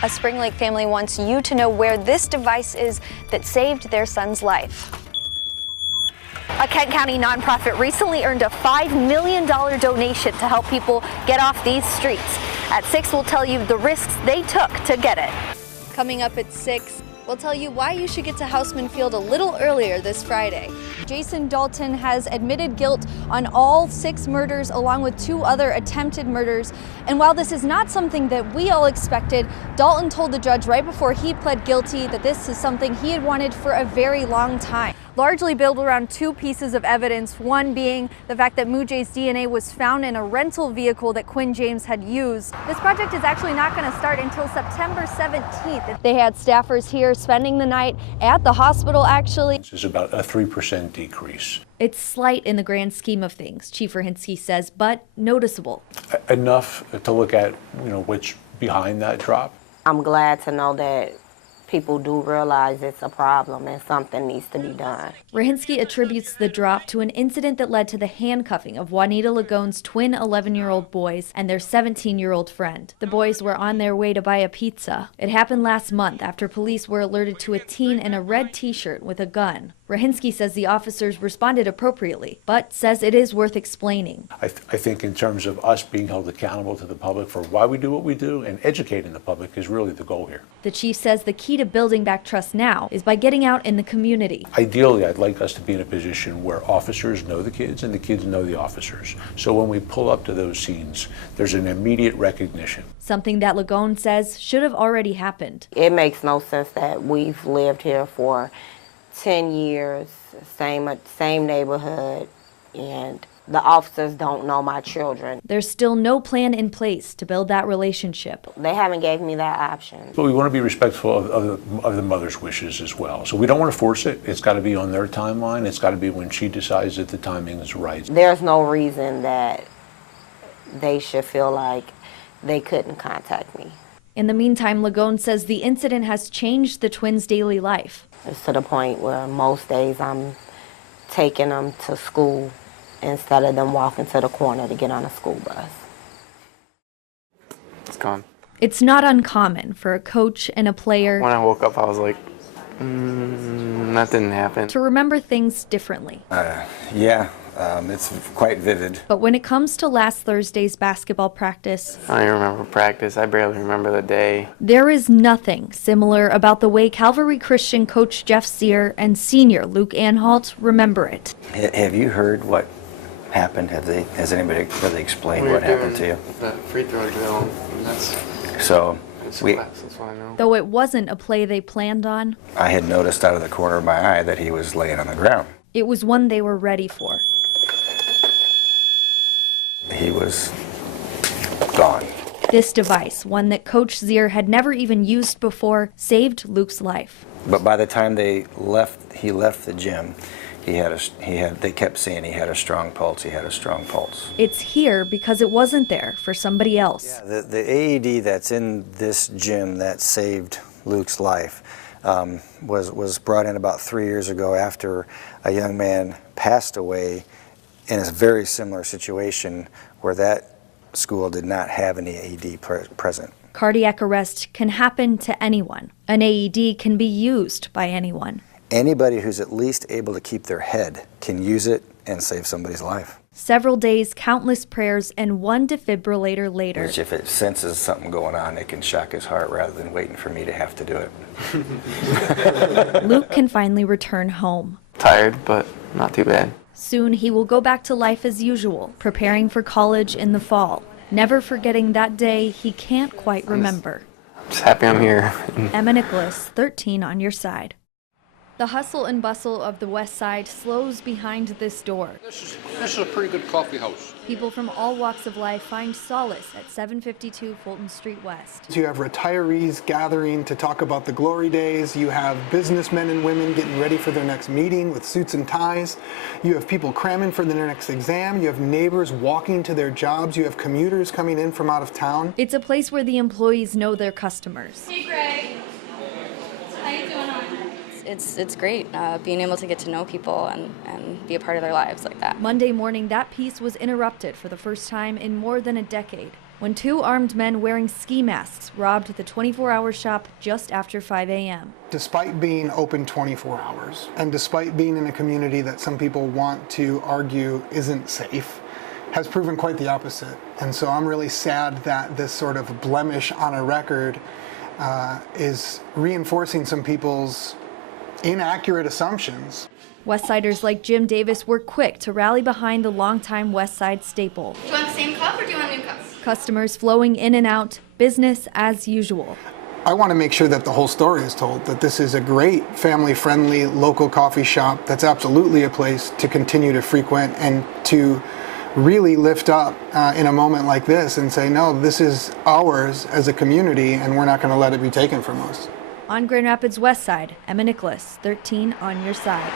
A Spring Lake family wants you to know where this device is that saved their son's life. A Kent County nonprofit recently earned a $5 million donation to help people get off these streets. At 6, we'll tell you the risks they took to get it. Coming up at 6, we'll tell you why you should get to Houseman Field a little earlier this Friday. Jason Dalton has admitted guilt on all 6 murders along with 2 other attempted murders. And while this is not something that we all expected, Dalton told the judge right before he pled guilty that this is something he had wanted for a very long time. Largely built around 2 pieces of evidence, one being the fact that Mujay's DNA was found in a rental vehicle that Quinn James had used. This project is actually not going to start until September 17th. They had staffers here spending the night at the hospital, actually. This is about a 3% decrease. It's slight in the grand scheme of things, Chief Rahinsky says, but noticeable. Enough to look at, what's behind that drop. I'm glad to know that people do realize it's a problem and something needs to be done. Rahinsky attributes the drop to an incident that led to the handcuffing of Juanita Lagone's twin 11-year-old boys and their 17-year-old friend. The boys were on their way to buy a pizza. It happened last month after police were alerted to a teen in a red t-shirt with a gun. Rahinsky says the officers responded appropriately, but says it is worth explaining. I think in terms of us being held accountable to the public for why we do what we do and educating the public is really the goal here. The chief says the key to building back trust now is by getting out in the community. Ideally, I'd like us to be in a position where officers know the kids and the kids know the officers. So when we pull up to those scenes, there's an immediate recognition. Something that Lagone says should have already happened. It makes no sense that we've lived here for 10 years, same neighborhood, and the officers don't know my children. There's still no plan in place to build that relationship. They haven't gave me that option. But we want to be respectful of the mother's wishes as well. So we don't want to force it. It's got to be on their timeline. It's got to be when she decides that the timing is right. There's no reason that they should feel like they couldn't contact me. In the meantime, Lagone says the incident has changed the twins' daily life. It's to the point where most days I'm taking them to school instead of them walking to the corner to get on a school bus. It's gone. It's not uncommon for a coach and a player When I woke up, I was like, that didn't happen. to remember things differently. It's quite vivid. But when it comes to last Thursday's basketball practice, I don't even remember practice. I barely remember the day. there is nothing similar about the way Calvary Christian coach Jeff Sear and senior Luke Anhalt remember it. Have you heard what happened? Has anybody really explained what happened to you? The free throw drill. And that's that's what I know. Though it wasn't a play they planned on, I had noticed out of the corner of my eye that he was laying on the ground. it was one they were ready for. He was gone. This device, one that Coach Zier had never even used before, saved Luke's life. But by the time he left the gym, they kept saying he had a strong pulse, It's here because it wasn't there for somebody else. Yeah, the AED that's in this gym that saved Luke's life was brought in about 3 years ago after a young man passed away in a very similar situation where that school did not have an AED present. Cardiac arrest can happen to anyone. An AED can be used by anyone. Anybody who's at least able to keep their head can use it and save somebody's life. Several days, countless prayers, and one defibrillator later. Which if it senses something going on, it can shock his heart rather than waiting for me to have to do it. Luke can finally return home. Tired, but not too bad. Soon he will go back to life as usual, preparing for college in the fall, never forgetting that day he can't quite remember. I'm just happy I'm here. Emma Nicolas, 13 on your side. The hustle and bustle of the West Side slows behind this door. This is a pretty good coffee house. People from all walks of life find solace at 752 Fulton Street West. You have retirees gathering to talk about the glory days. You have businessmen and women getting ready for their next meeting with suits and ties. You have people cramming for their next exam. You have neighbors walking to their jobs. You have commuters coming in from out of town. It's a place where the employees know their customers. Hey, Greg. How you doing? It's great being able to get to know people and be a part of their lives like that. Monday morning, that peace was interrupted for the first time in more than a decade. when 2 armed men wearing ski masks robbed the 24-hour shop just after 5 a.m. Despite being open 24 hours, and despite being in a community that some people want to argue isn't safe, has proven quite the opposite. And so I'm really sad that this sort of blemish on a record is reinforcing some people's inaccurate assumptions. Westsiders like Jim Davis were quick to rally behind the longtime Westside staple. Do you want the same cup or do you want new cups? Customers flowing in and out, business as usual. I want to make sure that the whole story is told, that this is a great family-friendly local coffee shop that's absolutely a place to continue to frequent and to really lift up in a moment like this and say, no, this is ours as a community and we're not going to let it be taken from us. On Grand Rapids Westside, Emma Nicolas, 13 on your side.